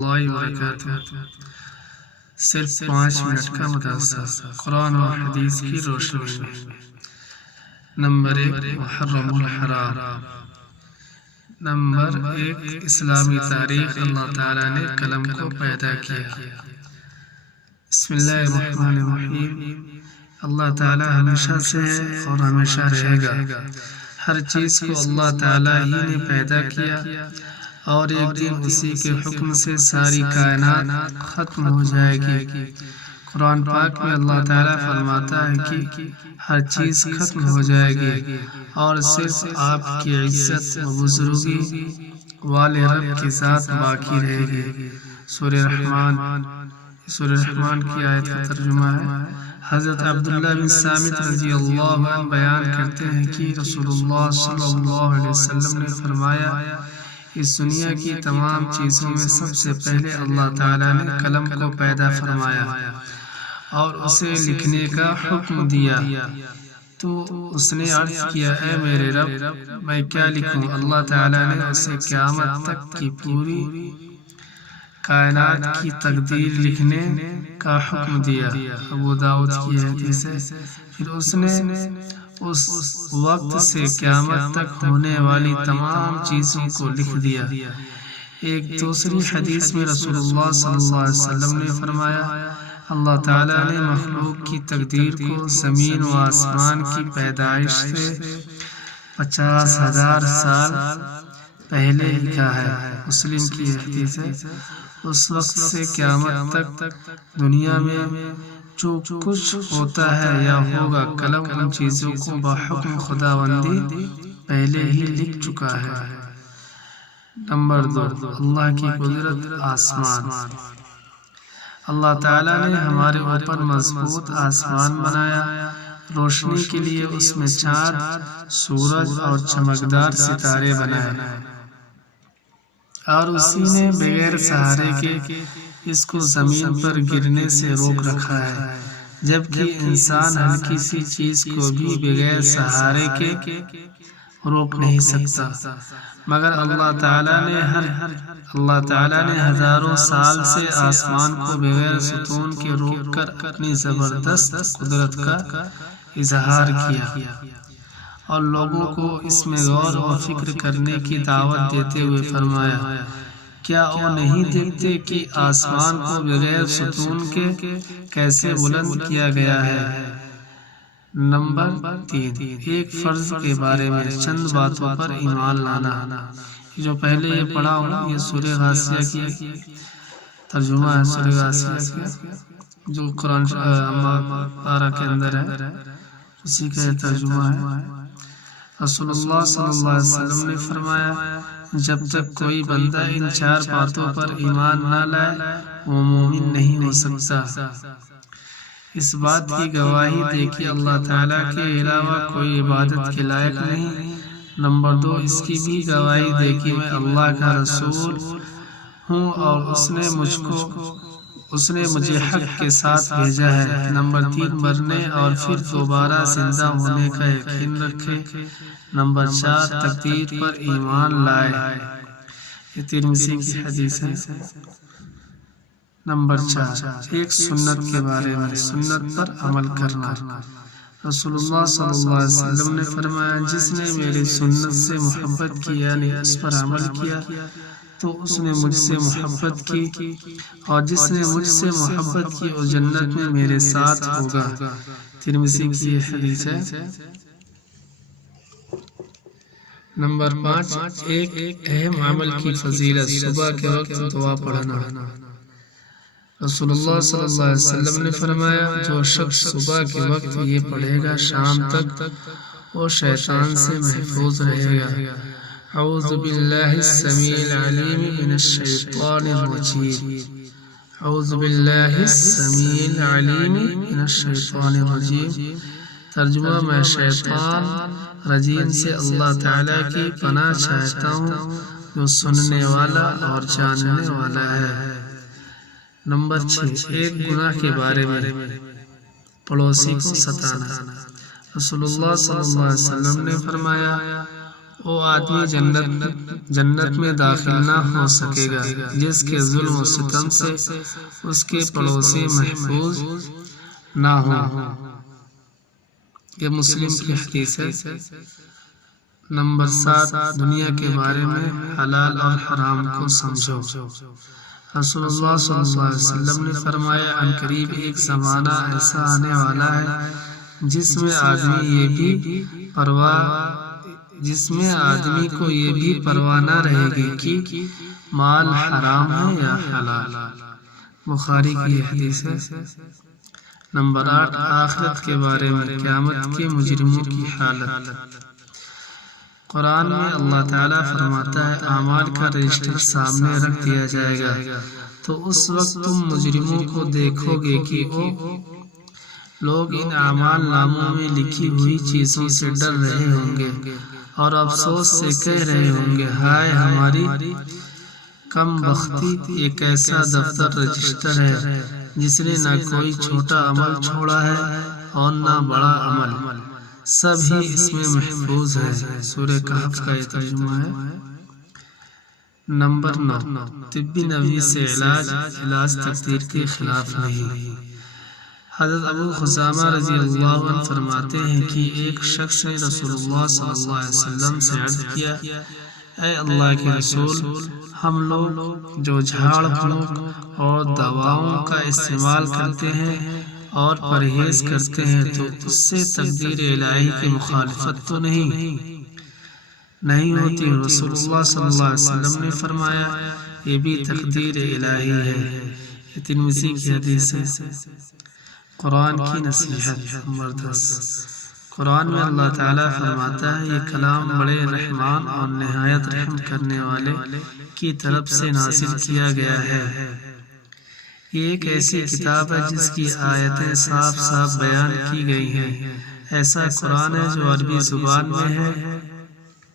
اللہ وبرکاتہ۔ صرف 5 منٹ کا مدرسہ قرآن و حدیث کی روشنی میں۔ نمبر 1 محرم الحرام۔ نمبر 1 اسلامی تاریخ۔ اللہ تعالیٰ نے قلم کو پیدا کیا۔ بسم اللہ الرحمن الرحیم۔ اللہ تعالیٰ ہمیشہ سے ہے اور ہمیشہ رہے گا۔ ہر چیز کو اللہ تعالیٰ ہی نے پیدا کیا اور ایک دن اسی کے حکم سے ساری کائنات ختم ہو جائے گی۔ قرآن پاک میں اللہ تعالیٰ فرماتا ہے کہ ہر چیز ختم ہو جائے گی اور صرف آپ کی عزت و بزرگی والے رب کی ذات باقی رہے گی۔ سورہ رحمان کی آیت کا ترجمہ ہے۔ حضرت عبداللہ بن سامت رضی اللہ عنہ بیان کرتے ہیں کہ رسول اللہ صلی اللہ علیہ وسلم نے فرمایا، اس دنیا کی تمام چیزوں میں سب سے پہلے اللہ تعالیٰ نے قلم کو پیدا فرمایا اور اسے لکھنے کا حکم دیا، تو اس نے عرض کیا، اے میرے رب، میں کیا لکھوں؟ اللہ تعالیٰ نے اسے قیامت تک کی پوری کائنات کی تقدیر لکھنے کا حکم دیا۔ ابو داؤد کی حدیث ہے۔ پھر اس نے اس وقت سے قیامت تک ہونے والی تمام چیزوں کو لکھ دیا۔ ایک دوسری حدیث میں رسول اللہ صلی اللہ علیہ وسلم نے فرمایا، اللہ تعالیٰ نے مخلوق کی تقدیر کو زمین و آسمان کی پیدائش سے 50,000 سال پہلے لکھا ہے۔ مسلم کی حدیث ہے۔ اس وقت سے قیامت تک دنیا میں جو کچھ ہوتا ہے یا ہوگا، قلم ان چیزوں کو بحکم خداوندی پہلے ہی لکھ چکا ہے۔ نمبر 2 اللہ کی قدرت۔ آسمان۔ اللہ تعالیٰ نے ہمارے اوپر مضبوط آسمان بنایا، روشنی کے لیے اس میں چاند، سورج اور چمکدار ستارے بنائے، اور اسی نے بغیر سہارے کے اس کو زمین پر گرنے سے روک رکھا ہے، جبکہ انسان ہلکی سی چیز کو بھی بغیر سہارے کے روک نہیں سکتا، مگر اللہ تعالیٰ نے ہزاروں سال سے آسمان کو بغیر ستون کے روک کر اپنی زبردست قدرت کا اظہار کیا اور لوگوں کو اس میں غور و فکر کرنے کی دعوت دیتے ہوئے فرمایا، کیا وہ نہیں دیکھتے کہ آسمان کو بغیر ستون کے کیسے بلند کیا گیا ہے؟ نمبر 3 ایک فرض کے بارے میں چند باتوں پر ایمان لانا۔ جو پہلے یہ پڑھا ہوں، یہ سورہ غاشیہ کی ترجمہ ہے، سورہ غاشیہ کی جو قرآن پارہ کے اندر ہے، اسی کا یہ ترجمہ ہے۔ رسول اللہ صلی اللہ علیہ وسلم نے فرمایا، جب تک کوئی بندہ ان 4 باتوں پر ایمان نہ لائے وہ مومن نہیں ہو سکتا۔ اس بات کی گواہی دے کہ اللہ تعالیٰ کے علاوہ کوئی عبادت کے لائق نہیں۔ نمبر 2 اس کی بھی گواہی دے کہ میں اللہ کا رسول ہوں اور اس نے مجھے حق کے ساتھ بھیجا ہے۔ نمبر 3 مرنے اور پھر دوبارہ زندہ ہونے کا یقین رکھے۔ نمبر 4 تقدیر پر ایمان لائے۔ یہ ترمذی کی حدیث ہے۔ نمبر 4 ایک سنت کے بارے میں، سنت پر عمل کرنا۔ رسول اللہ صلی اللہ علیہ وسلم نے فرمایا، جس نے میری سنت سے محبت کی یعنی اس پر عمل کیا تو اس نے مجھ سے محبت کی، اور جس نے مجھ سے محبت کی وہ جنت میں میرے ساتھ ہوگا۔ ترمذی کی حدیث ہے۔ نمبر 5 ایک اہم عمل کی فضیلت، صبح کے وقت دعا پڑھنا۔ رسول اللہ صلی اللہ علیہ وسلم نے فرمایا، جو شخص صبح کے وقت یہ پڑھے گا شام تک وہ شیطان سے محفوظ رہے گا۔ اعوذ باللہ السمیع العلیم من الشیطان الرجیم۔ اعوذ باللہ السمیع العلیم من الشیطان الرجیم۔ ترجمہ، میں شیطان رجیم سے اللہ تعالیٰ کی پناہ چاہتا ہوں جو سننے والا اور جاننے والا ہے۔ نمبر 6 ایک گناہ کے بارے میں، پڑوسی کو ستانا۔ رسول اللہ صلی اللہ علیہ وسلم نے فرمایا، وہ آدمی جنت میں داخل نہ ہو سکے گا جس کے ظلم و ستم سے اس کے پڑوسی محفوظ نہ ہوں۔ یہ مسلم کی حدیث ہے۔ نمبر 7، دنیا کے بارے میں حلال اور حرام کو سمجھو۔ رسول اللہ صلی اللہ علیہ وسلم نے فرمایا، عنقریب ایک زمانہ ایسا آنے والا ہے جس میں آدمی کو یہ بھی پرواہ نہ رہے گی کہ مال حرام ہے یا حلال۔ بخاری کی حدیث ہے۔ نمبر 8، آخرت کے بارے میں قیامت کے مجرموں کی حالت۔ قرآن میں اللہ تعالیٰ فرماتا ہے، اعمال کا رجسٹر سامنے رکھ دیا جائے گا تو اس وقت تم مجرموں کو دیکھو گے کہ وہ لوگ ان اعمال ناموں میں لکھی ہوئی چیزوں سے ڈر رہے ہوں گے اور افسوس سے کہہ رہے ہوں گے، ہائے ہماری کم بختی، یہ کیسا دفتر رجسٹر ہے جس نے نہ کوئی چھوٹا عمل چھوڑا ہے اور نہ بڑا عمل، سب ہی اس میں محفوظ ہے۔ سورہ کہف کا یہ ترجمہ ہے۔ نمبر 9، طبی نوی سے علاج تقدیر کے خلاف نہیں۔ حضرت ابو خزامہ رضی اللہ عنہ فرماتے ہیں کہ ایک شخص نے رسول اللہ صلی اللہ علیہ وسلم سے عرض کیا، اے اللہ کے رسول، ہم لوگ جو جھاڑ پھونک اور دواؤں کا استعمال کرتے ہیں اور پرہیز کرتے ہیں تو اس سے تقدیر الہی کی مخالفت تو نہیں ہوتی؟ رسول اللہ صلی اللہ علیہ وسلم نے فرمایا، یہ بھی تقدیر الہی ہے۔ یہ ترمذی کی حدیث ہے۔ قرآن کی نصیحت۔ نمبر 10، قرآن میں اللہ تعالیٰ فرماتا ہے، یہ کلام بڑے رحمان اور نہایت رحم کرنے والے کی طرف سے نازل کیا گیا ہے۔ یہ ایک ایسی کتاب ہے جس کی آیتیں صاف صاف بیان کی گئی ہیں۔ ایسا قرآن ہے جو عربی زبان میں ہے